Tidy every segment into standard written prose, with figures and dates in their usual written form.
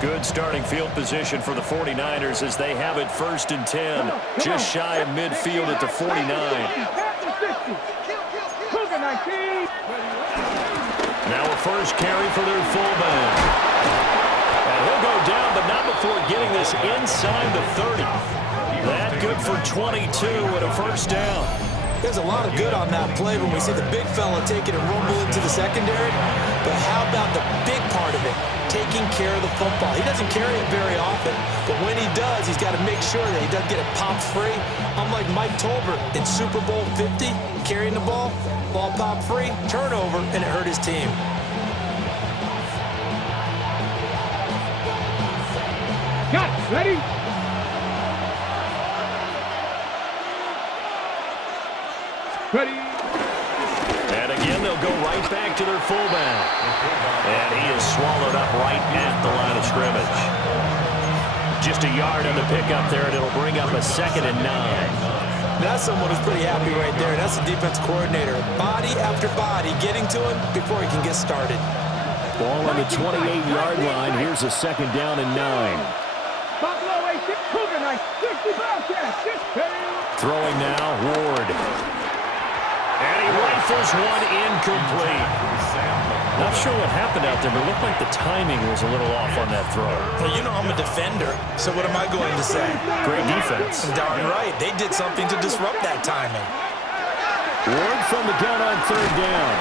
Good starting field position for the 49ers as they have it 1st and 10. Just shy of midfield at the 49. Now a first carry for their fullback. And he'll go down, but not before getting this inside the 30. That good for 22 and a first down. There's a lot of good on that play when we see the big fella take it and rumble into the secondary. But how about the big part of it, taking care of the football? He doesn't carry it very often, but when he does, he's got to make sure that he doesn't get it popped free. Unlike Mike Tolbert in Super Bowl 50, carrying the ball popped free, turnover, and it hurt his team. Got it. Ready? Ready. And again, they'll go right back to their fullback. And he is swallowed up right at the line of scrimmage. Just a yard on the pickup there, and it'll bring up a 2nd and 9. That's someone who's pretty happy right there. That's the defense coordinator. Body after body getting to him before he can get started. Ball on the 28-yard line. Here's a 2nd down and 9. Throwing now, Ward. And he rifles one incomplete. Not sure what happened out there, but it looked like the timing was a little off on that throw. Well, you know I'm a defender, so what am I going to say? Great defense. Darn right. They did something to disrupt that timing. Ward from the gun on 3rd down.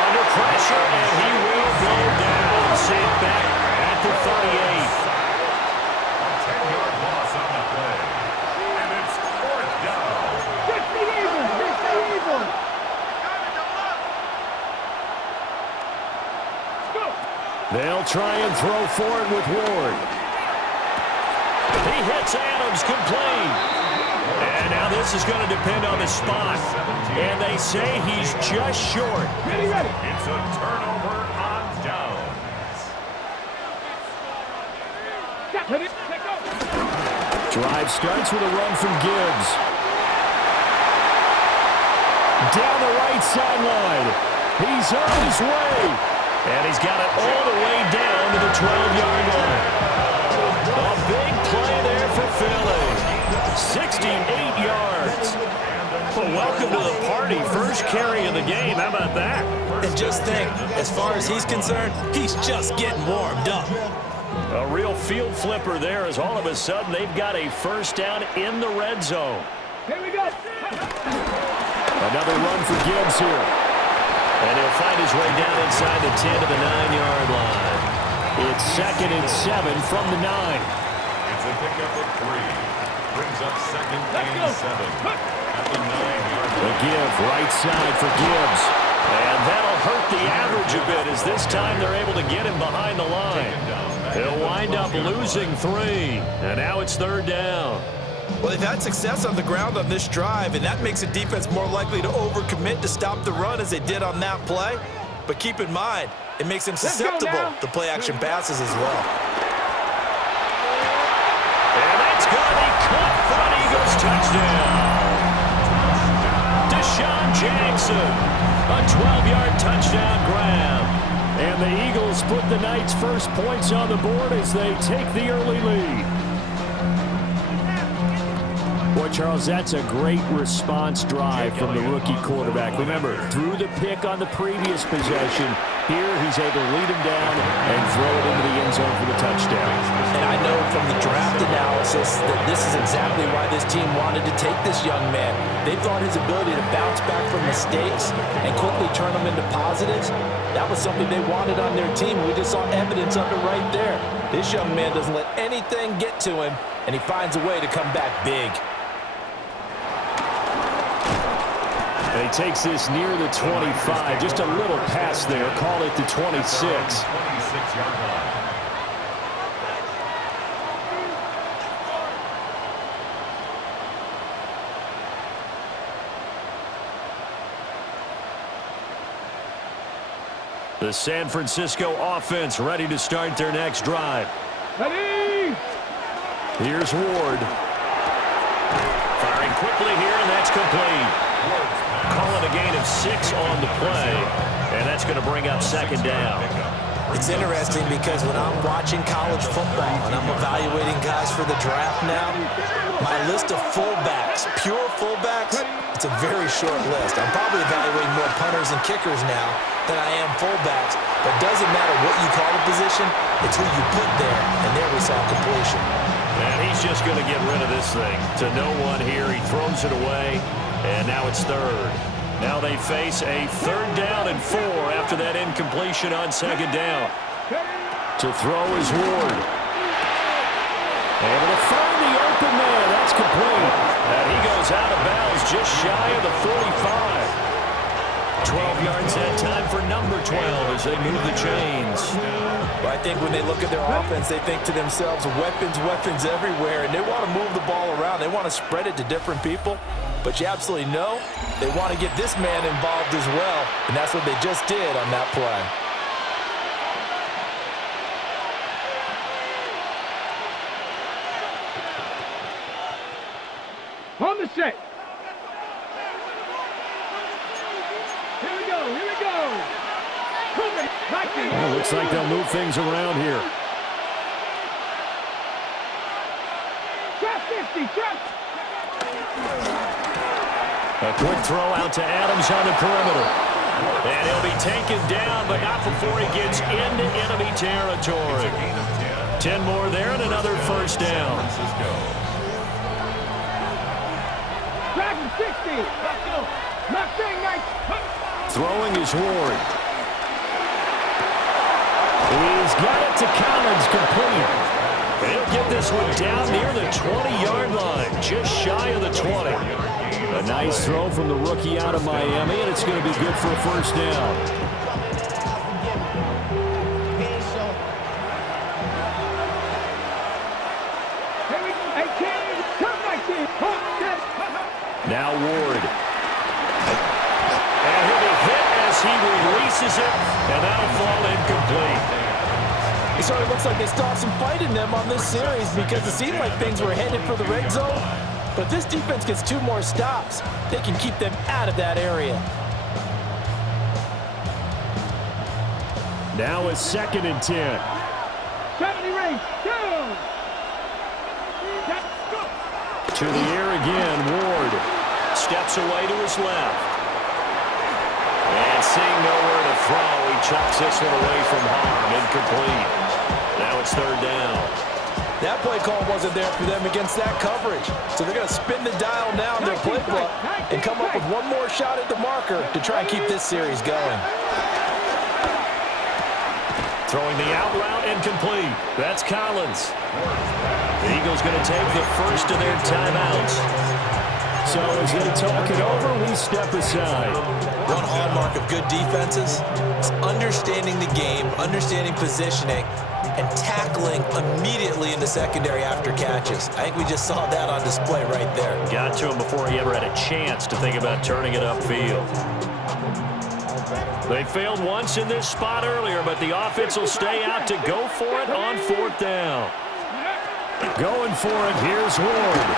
Under pressure, and he will go down. Safe back at the 38. They'll try and throw for it with Ward. He hits Adams complete. And now this is going to depend on the spot. And they say he's just short. It's a turnover on downs. Drive starts with a run from Gibbs. Down the right sideline. He's on his way. And he's got it all the way down to the 12-yard line. A big play there for Philly. 68 yards. Well, welcome to the party. First carry of the game. How about that? And just think, as far as he's concerned, he's just getting warmed up. A real field flipper there as all of a sudden they've got a first down in the red zone. Here we go. Another run for Gibbs here. And he'll find his way down inside the 10 to the 9-yard line. It's 2nd and 7 from the 9. It's a pickup of 3. Brings up 2nd and 7 at the 9-yard line. A give right side for Gibbs. And that'll hurt the average a bit as this time they're able to get him behind the line. He'll wind up losing 3. And now it's 3rd down. Well, they've had success on the ground on this drive, and that makes a defense more likely to overcommit to stop the run as they did on that play. But keep in mind, it makes them susceptible to play-action passes as well. And that's going to be caught for an Eagles touchdown. Deshaun Jackson, a 12-yard touchdown grab. And the Eagles put the Knights' first points on the board as they take the early lead. Boy, Charles, that's a great response drive from the rookie quarterback. Remember, threw the pick on the previous possession. Here, he's able to lead him down and throw it into the end zone for the touchdown. And I know from the draft analysis that this is exactly why this team wanted to take this young man. They thought his ability to bounce back from mistakes and quickly turn them into positives, that was something they wanted on their team. We just saw evidence of it right there. This young man doesn't let anything get to him, and he finds a way to come back big. And he takes this near the 25. Just a little pass there. Call it the 26. The San Francisco offense ready to start their next drive. Ready! Here's Ward. Firing quickly here, and that's complete. Calling a gain of 6 on the play, and that's going to bring up 2nd down. It's interesting because when I'm watching college football and I'm evaluating guys for the draft now, my list of fullbacks, pure fullbacks, it's a very short list. I'm probably evaluating more punters and kickers now than I am fullbacks, but it doesn't matter what you call the position, it's who you put there, and there we saw completion. And he's just going to get rid of this thing. To no one here, he throws it away, and now it's third. Now they face a 3rd down and 4 after that incompletion on 2nd down. To throw is Ward. Able to find the open man. That's complete. And he goes out of bounds just shy of the 45. 12 yards that time for number 12 as they move the chains. Well, I think when they look at their offense, they think to themselves, weapons, weapons everywhere, and they want to move the ball around. They want to spread it to different people, but you absolutely know they want to get this man involved as well, and that's what they just did on that play. On the set. Here we go, here we go. Well, looks like they'll move things around here. Trap 50, trap. A quick throw out to Adams on the perimeter. And he'll be taken down, but not before he gets into enemy territory. 10 more there and another 1st down. Trap 60. Let's go. Not saying nice. Throwing is Ward. He's got it to Collins, complete. And he'll get this one down near the 20-yard line, just shy of the 20. A nice throw from the rookie out of Miami, and it's going to be good for a 1st down. Now Ward. And he'll be hit as he releases it, and that'll fall incomplete. It sort of looks like they still have some fight in them on this series because it seemed like things were headed for the red zone. But this defense gets 2 more stops. They can keep them out of that area. Now a 2nd and 10. 70 range, down. To the air again, Ward steps away to his left. And seeing nowhere to throw, he chucks this one away from harm, incomplete. Now it's 3rd down. That play call wasn't there for them against that coverage. So they're going to spin the dial now in their playbook and come up with one more shot at the marker to try and keep this series going. Throwing the out route incomplete. That's Collins. The Eagles going to take the first of their timeouts. So as they talk it over, we step aside. One hallmark of good defenses is understanding the game, understanding positioning, and tackling immediately in the secondary after catches. I think we just saw that on display right there. Got to him before he ever had a chance to think about turning it upfield. They failed once in this spot earlier, but the offense will stay out to go for it on 4th down. Going for it, here's Ward.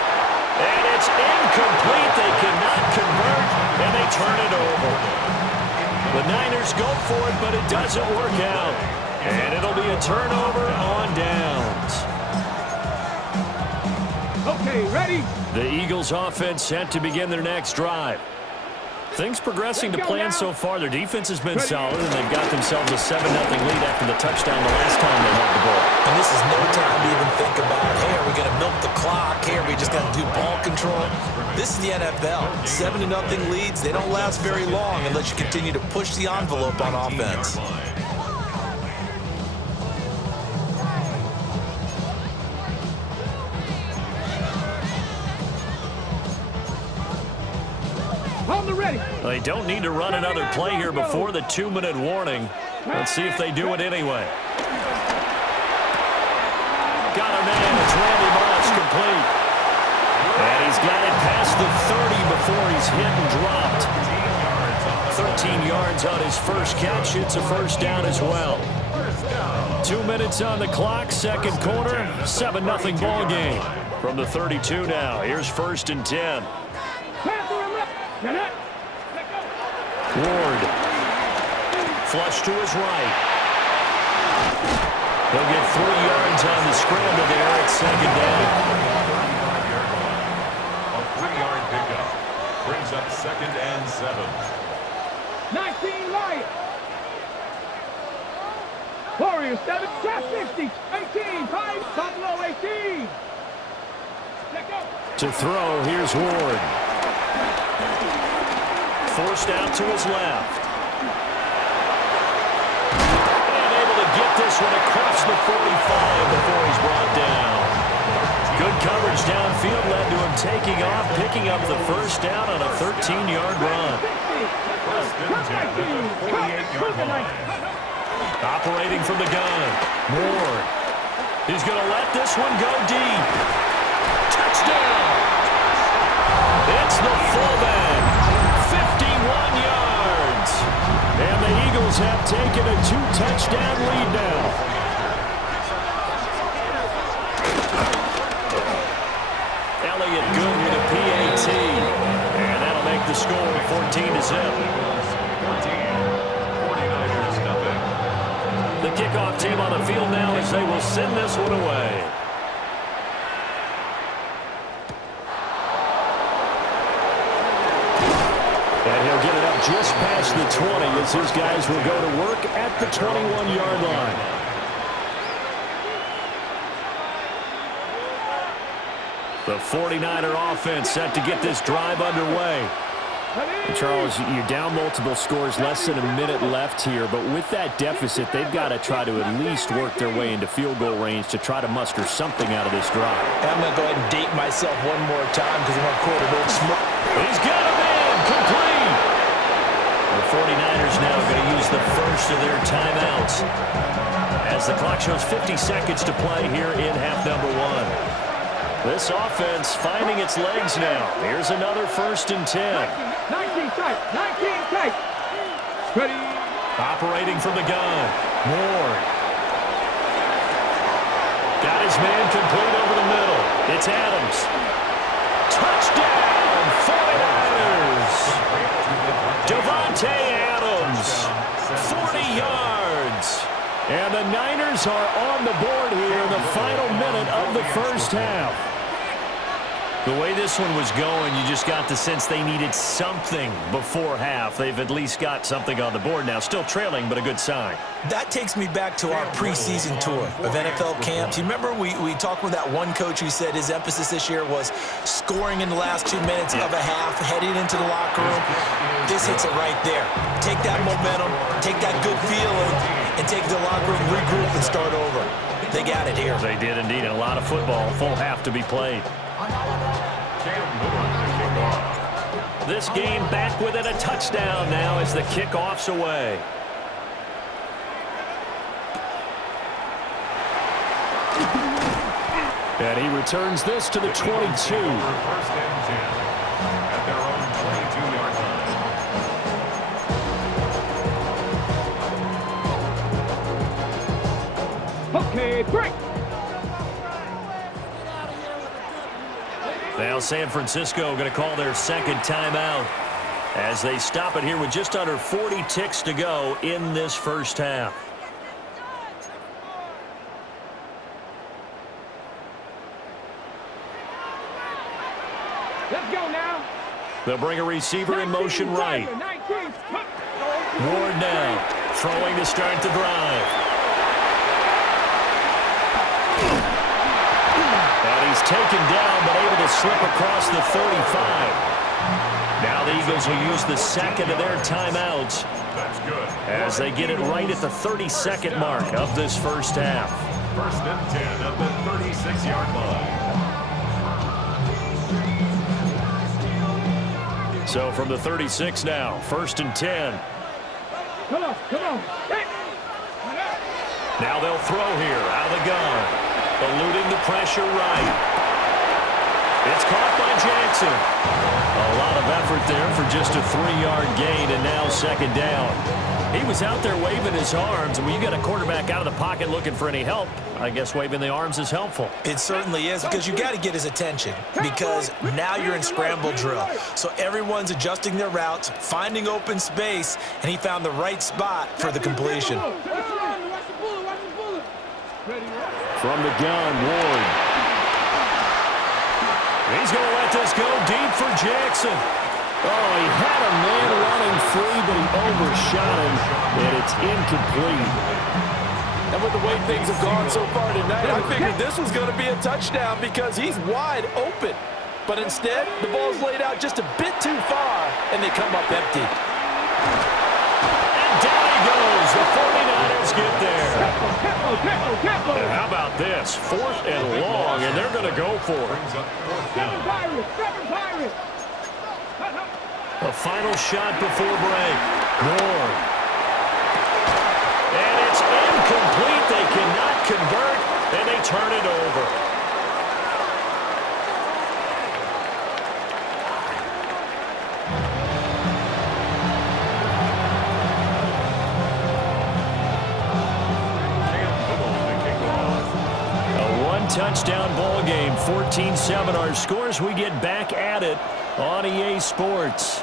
And it's incomplete. They cannot convert, and they turn it over. The Niners go for it, but it doesn't work out. And it'll be a turnover on downs. Okay, ready? The Eagles offense set to begin their next drive. Things progressing to plan so far. Their defense has been solid, and they've got themselves a 7-0 lead after the touchdown the last time they held the ball. And this is no time to even think about, hey, are we going to milk the clock? Hey, are we just going to do ball control? This is the NFL. 7-0 leads, they don't last very long unless you continue to push the envelope on offense. They don't need to run another play here before the 2-minute warning. Let's see if they do it anyway. Got a man. It's Randy Moss, complete. And he's got it past the 30 before he's hit and dropped. 13 yards on his first catch. It's a 1st down as well. 2 minutes on the clock, 2nd quarter, 7-0 ball game. From the 32 now, here's 1st and 10. Ward. Flush to his right. He'll get 3 yards on the scramble there at second down. A 3-yard pickup brings up 2nd and 7. 19 Lions. Warriors 7, trap 50, 18, 5, Buffalo 18. Let go. To throw, here's Ward. Forced out to his left. And able to get this one across the 45 before he's brought down. Good coverage downfield led to him taking off, picking up the first down on a 13-yard run. First and 10 at the 48-yard line. Operating from the gun, Ward. He's going to let this one go deep. Touchdown! It's the fullback. 51 yards. And the Eagles have taken a 2-touchdown lead now. Elliott good with a PAT. And that'll make the score 14-0. The kickoff team on the field now as they will send this one away. And he'll get it up just past the 20 as his guys will go to work at the 21-yard line. The 49er offense set to get this drive underway. Charles, you're down multiple scores, less than a minute left here, but with that deficit, they've got to try to at least work their way into field goal range to try to muster something out of this drive. I'm going to go ahead and date myself one more time because I'm going to quote a little smoke. He's got a man, complete! The 49ers now going to use the first of their timeouts as the clock shows 50 seconds to play here in half number 1. This offense finding its legs now. Here's another 1st and 10. 19 tight, 19 tight. Ready. Operating from the gun. Ward. Got his man complete over the middle. It's Adams. Touchdown, 49ers. Devontae Adams, 40 yards. And the Niners are on the board here in the final minute of the first half. The way this one was going, you just got the sense they needed something before half. They've at least got something on the board now. Still trailing, but a good sign. That takes me back to our preseason tour of NFL camps. You remember we talked with that one coach who said his emphasis this year was scoring in the last 2 minutes of a half, heading into the locker room. This hits it right there. Take that momentum, take that good feeling, and take the locker room, regroup, and start over. They got it here. They did indeed. A lot of football, full half to be played. This game back within a touchdown now as the kickoff's away. And he returns this to the 22. 1st and 10 at their own 22-yard line. Okay, break. Now San Francisco going to call their second timeout as they stop it here with just under 40 ticks to go in this first half. Let's go now. They'll bring a receiver in motion right. 19. Ward now throwing to start the drive. And he's taken down, but able to slip across the 35. Now the Eagles will use the second of their timeouts. That's good. As they get it right at the 32nd mark of this first half. 1st and 10 at the 36-yard line. So from the 36 now, 1st and 10. Come on, come on. Hey. Now they'll throw here out of the gun. Eluding the pressure right. It's caught by Jackson. A lot of effort there for just a 3-yard gain, and now second down. He was out there waving his arms, and when you got a quarterback out of the pocket looking for any help, I guess waving the arms is helpful. It certainly is, because you got to get his attention, because now you're in scramble drill. So everyone's adjusting their routes, finding open space, and he found the right spot for the completion. From the gun, Ward. He's going to let this go deep for Jackson. Oh, he had a man running free, but he overshot him, and it's incomplete. And with the way things have gone so far tonight, I figured this was going to be a touchdown because he's wide open. But instead, the ball's laid out just a bit too far, and they come up empty. And down he goes. The 49ers get there. And how about this? 4th and long, and they're going to go for it. The final shot before break. Moore. And it's incomplete. They cannot convert, and they turn it over. Touchdown ball game, 14-7 our scores. We get back at it on EA Sports.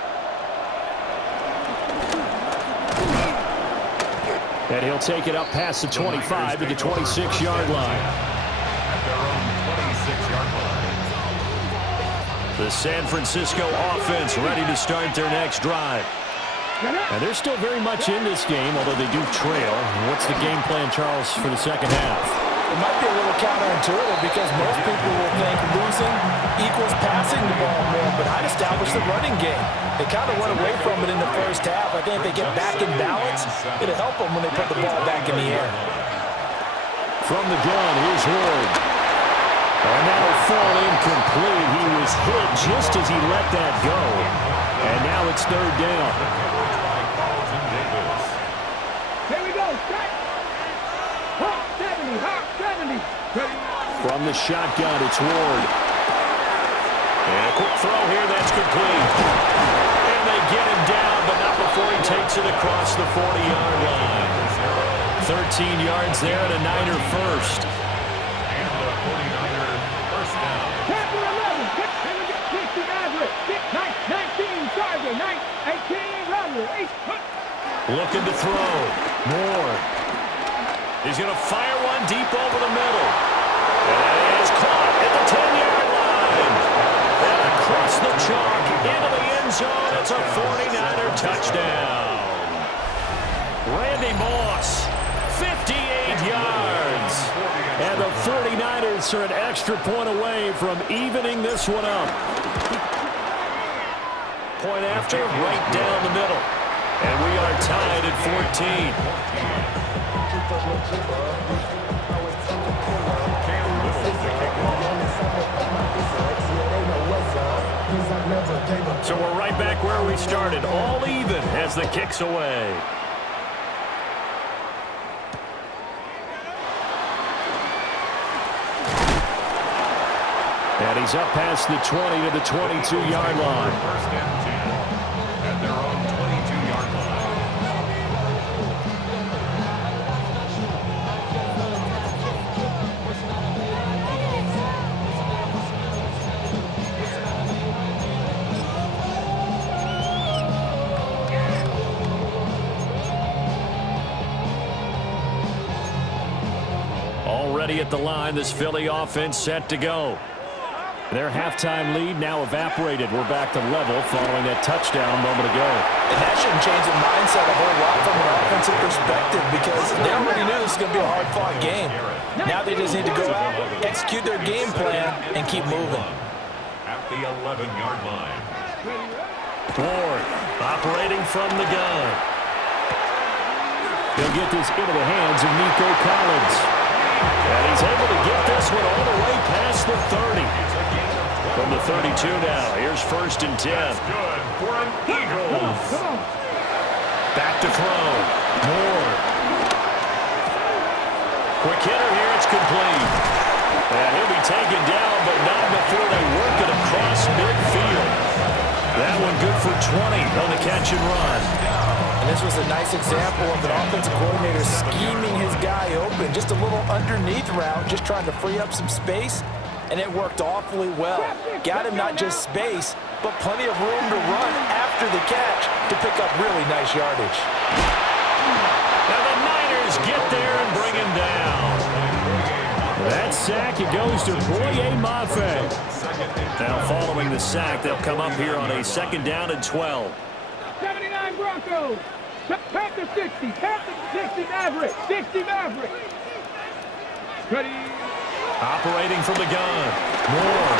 And he'll take it up past the 25 to the 26-yard line. At their own 26-yard line. The San Francisco offense ready to start their next drive. And they're still very much in this game, although they do trail. What's the game plan, Charles, for the second half? It might be a little counterintuitive because most people will think losing equals passing the ball more, but I'd establish the running game. They kind of went away from it in the first half. I think if they get back in balance, it'll help them when they put the ball back in the air. From the gun, here's Ward. And that'll fall incomplete. He was hit just as he let that go. And now it's 3rd down. Here we go, strike. Hawk 70, Hawk 70. From the shotgun, it's Ward. And a quick throw here, that's complete. And they get him down, but not before he takes it across the 40-yard line. 13 yards there and a Niner first. And the 49er first down. Chapter 11, 60 average, 19 Charger, 18 Runner, 8. Looking to throw. Moore. He's going to fire one deep over the middle. And it is caught at the 10-yard line. And across the chalk into the end zone. It's a 49er touchdown. Randy Moss, 58 yards. And the 49ers are an extra point away from evening this one up. Point after, right down the middle. And we are tied at 14. So we're right back where we started, all even as the kick's away. And he's up past the 20 to the 22-yard line. First and 10 at their own 22-yard line. Already at the line, this Philly offense set to go. Their halftime lead now evaporated. We're back to level following that touchdown a moment ago. And that shouldn't change the mindset a whole lot from an offensive perspective because they already knew this was going to be a hard-fought game. Now they just need to go out, execute their game plan, and keep moving. At the 11-yard line. Ward operating from the gun. He'll get this into the hands of Nico Collins. And he's able to get this one all the way past the 30. From the 32 now, here's 1st and 10. Good for an Eagles. Back to throw. Moore. Quick hitter here, it's complete. And he'll be taken down, but not before they work it across midfield. That one good for 20 on the catch and run. And this was a nice example of an offensive coordinator scheming his guy open. Just a little underneath route, just trying to free up some space, and it worked awfully well. Got him not just space, but plenty of room to run after the catch to pick up really nice yardage. Now the Niners get there and bring him down. sack. It goes to Boye Mafe. Now following the sack, they'll come up here on a 2nd down and 12. 79 Broncos. Panther 60. Panther 60 Maverick. 60 Maverick. Ready. Operating from the gun. Moore.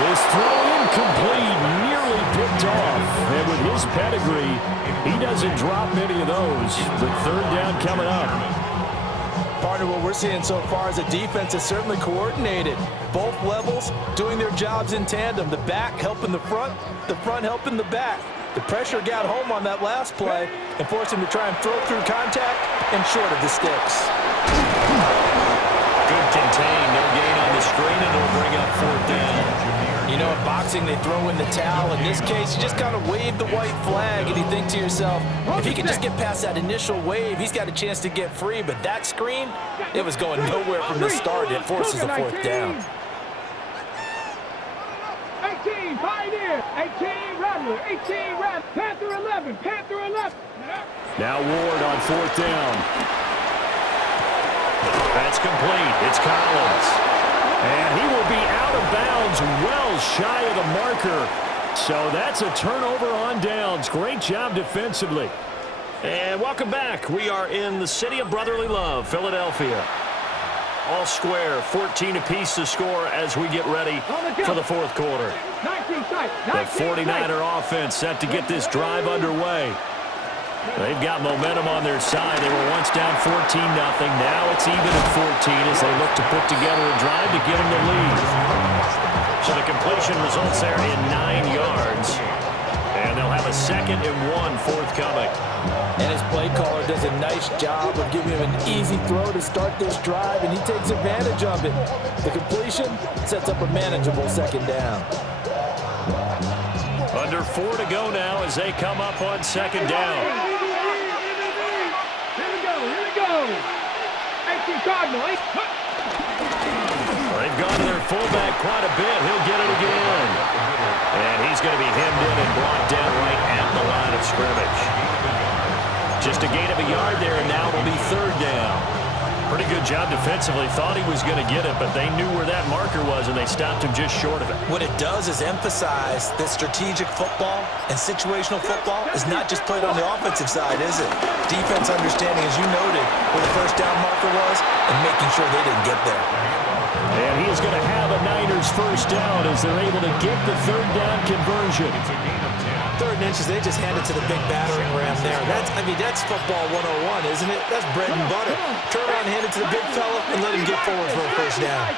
This throw incomplete, nearly picked off. And with his pedigree, he doesn't drop many of those. But 3rd down coming up. Partner, what we're seeing so far is a defense is certainly coordinated. Both levels doing their jobs in tandem. The back helping the front helping the back. The pressure got home on that last play and forced him to try and throw through contact and short of the sticks. Good contain, no gain on the screen, and it'll bring up 4th down. You know, in boxing, they throw in the towel. In this case, you just kind of wave the white flag, and you think to yourself, if he can just get past that initial wave, he's got a chance to get free. But that screen, it was going nowhere from the start. It forces a 4th down. 18, Pioneer. 18, Rattler. 18, Rattler. Panther 11. Panther 11. Now Ward on 4th down. That's complete. It's Collins. And he will be out of bounds well shy of the marker. So that's a turnover on downs. Great job defensively. And welcome back. We are in the city of brotherly love, Philadelphia. All square, 14 apiece to score as we get ready for the 4th quarter. The 49er offense set to get this drive underway. They've got momentum on their side. They were once down 14-0. Now it's even at 14 as they look to put together a drive to get them the lead. So the completion results there in 9 yards. And they'll have a 2nd and 1 forthcoming. And his play caller does a nice job of giving him an easy throw to start this drive, and he takes advantage of it. The completion sets up a manageable 2nd down. Under 4 to go now as they come up on 2nd down. Here we go. 18 Cardinal. They've gone to their fullback quite a bit. He'll get it again. And he's going to be hemmed in and blocked down right at the line of scrimmage. Just a gain of a yard there, and now it'll be 3rd down. Pretty good job defensively. Thought he was going to get it, but they knew where that marker was, and they stopped him just short of it. What it does is emphasize that strategic football and situational football is not just played on the offensive side, is it? Defense understanding, as you noted, where the 1st down marker was and making sure they didn't get there. And he is going to have a Niners 1st down as they're able to get the 3rd down conversion. 3rd and inches, they just hand it to the big battering ram there. That's football 101, isn't it? That's bread and butter. Turn around, hand it to the big fella, and let him get forward for a 1st down.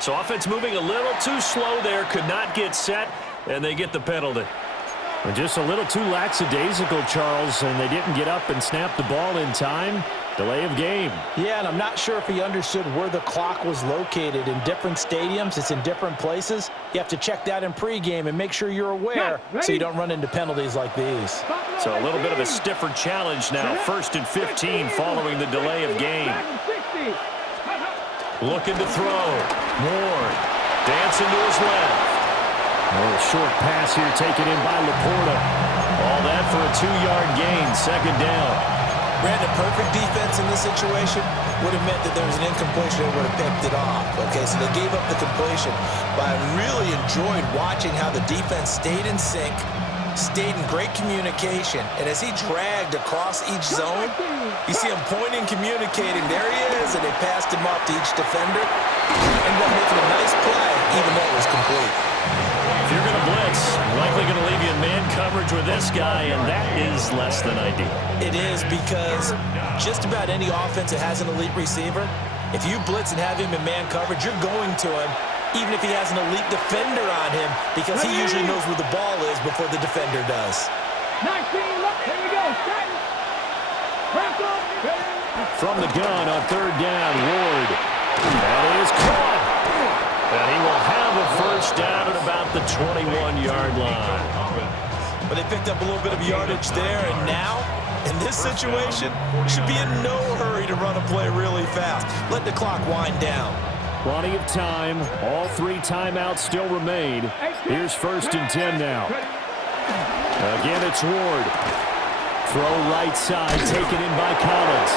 So offense moving a little too slow there, could not get set, and they get the penalty. And just a little too lackadaisical, Charles, and they didn't get up and snap the ball in time. Delay of game. Yeah, and I'm not sure if he understood where the clock was located. In different stadiums, it's in different places. You have to check that in pregame and make sure you're aware so you don't run into penalties like these. So a little bit of a stiffer challenge now. 1st and 15 following the delay of game. Looking to throw. Moore dancing to his left. A short pass here taken in by Laporta. All that for a 2-yard gain. 2nd down. Brandon, perfect defense in this situation would have meant that there was an incompletion and would have picked it off. Okay, so they gave up the completion. But I really enjoyed watching how the defense stayed in sync, stayed in great communication, and as he dragged across each zone, you see him pointing, communicating. There he is, and they passed him off to each defender. Ended up making a nice play, even though it was complete. If you're going to blitz, likely going to leave you in man coverage with this guy, and that is less than ideal. It is, because just about any offense that has an elite receiver, if you blitz and have him in man coverage, you're going to him, even if he has an elite defender on him, because he usually knows where the ball is before the defender does. 19, here we go. From the gun on 3rd down, Ward. That is caught. And he will have a 1st down at about the 21-yard line. But they picked up a little bit of yardage there, and now, in this situation, should be in no hurry to run a play really fast. Let the clock wind down. Plenty of time. All 3 timeouts still remain. Here's 1st and 10 now. Again, it's Ward. Throw right side, taken in by Collins.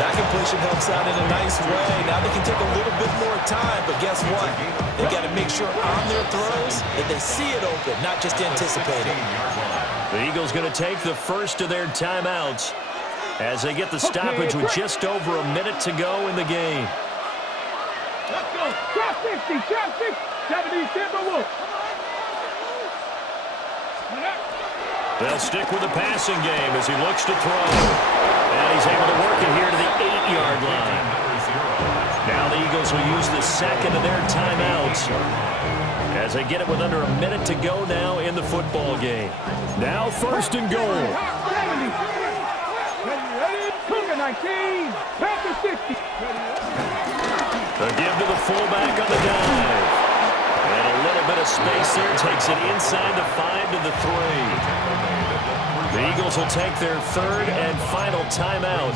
That completion helps out in a nice way. Now they can take a little bit more time, but guess what? They got to make sure on their throws that they see it open, not just anticipate it. The Eagles going to take the first of their timeouts as they get the stoppage with just over a minute to go in the game. Let's go. Drop 50, drop 50. 70 Timberwolves. They'll stick with the passing game as he looks to throw. And he's able to work it here to the 8-yard line. Now the Eagles will use the second of their timeouts as they get it with under a minute to go now in the football game. Now first and goal. 70. Cougar 19. Panther 60. The give to the fullback on the dive. And a little bit of space there. Takes it inside the 5 to the 3. The Eagles will take their third and final timeout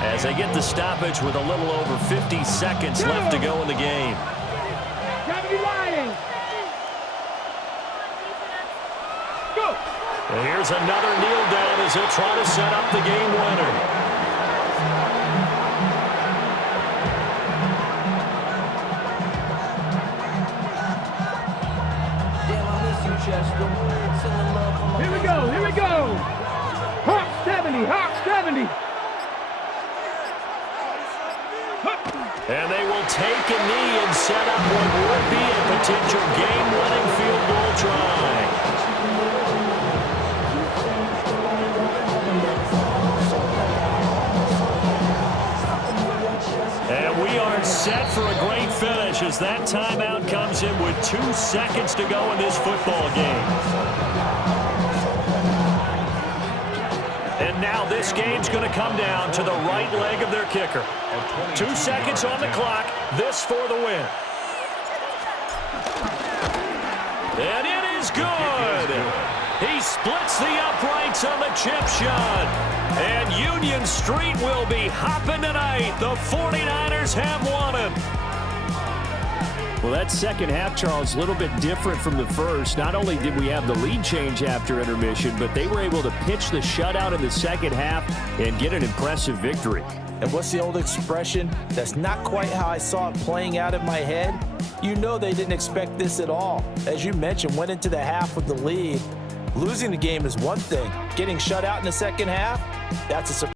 as they get the stoppage with a little over 50 seconds left to go in the game. And here's another kneel down as he'll try to set up the game winner. Here we go, here we go. Hawk 70, Hawk 70. And they will take a knee and set up what would be a potential game-winning field goal try. And we are set for a great finish as that timeout comes in with 2 seconds to go in this football game. And now this game's going to come down to the right leg of their kicker. 2 seconds on the clock. This for the win. And it is good. He splits the uprights on the chip shot. And Union Street will be hopping tonight. The 49ers have won it. Well, that second half, Charles, a little bit different from the first. Not only did we have the lead change after intermission, but they were able to pitch the shutout in the second half and get an impressive victory. And what's the old expression? That's not quite how I saw it playing out in my head. You know they didn't expect this at all. As you mentioned, went into the half with the lead. Losing the game is one thing. Getting shut out in the second half, that's a surprise.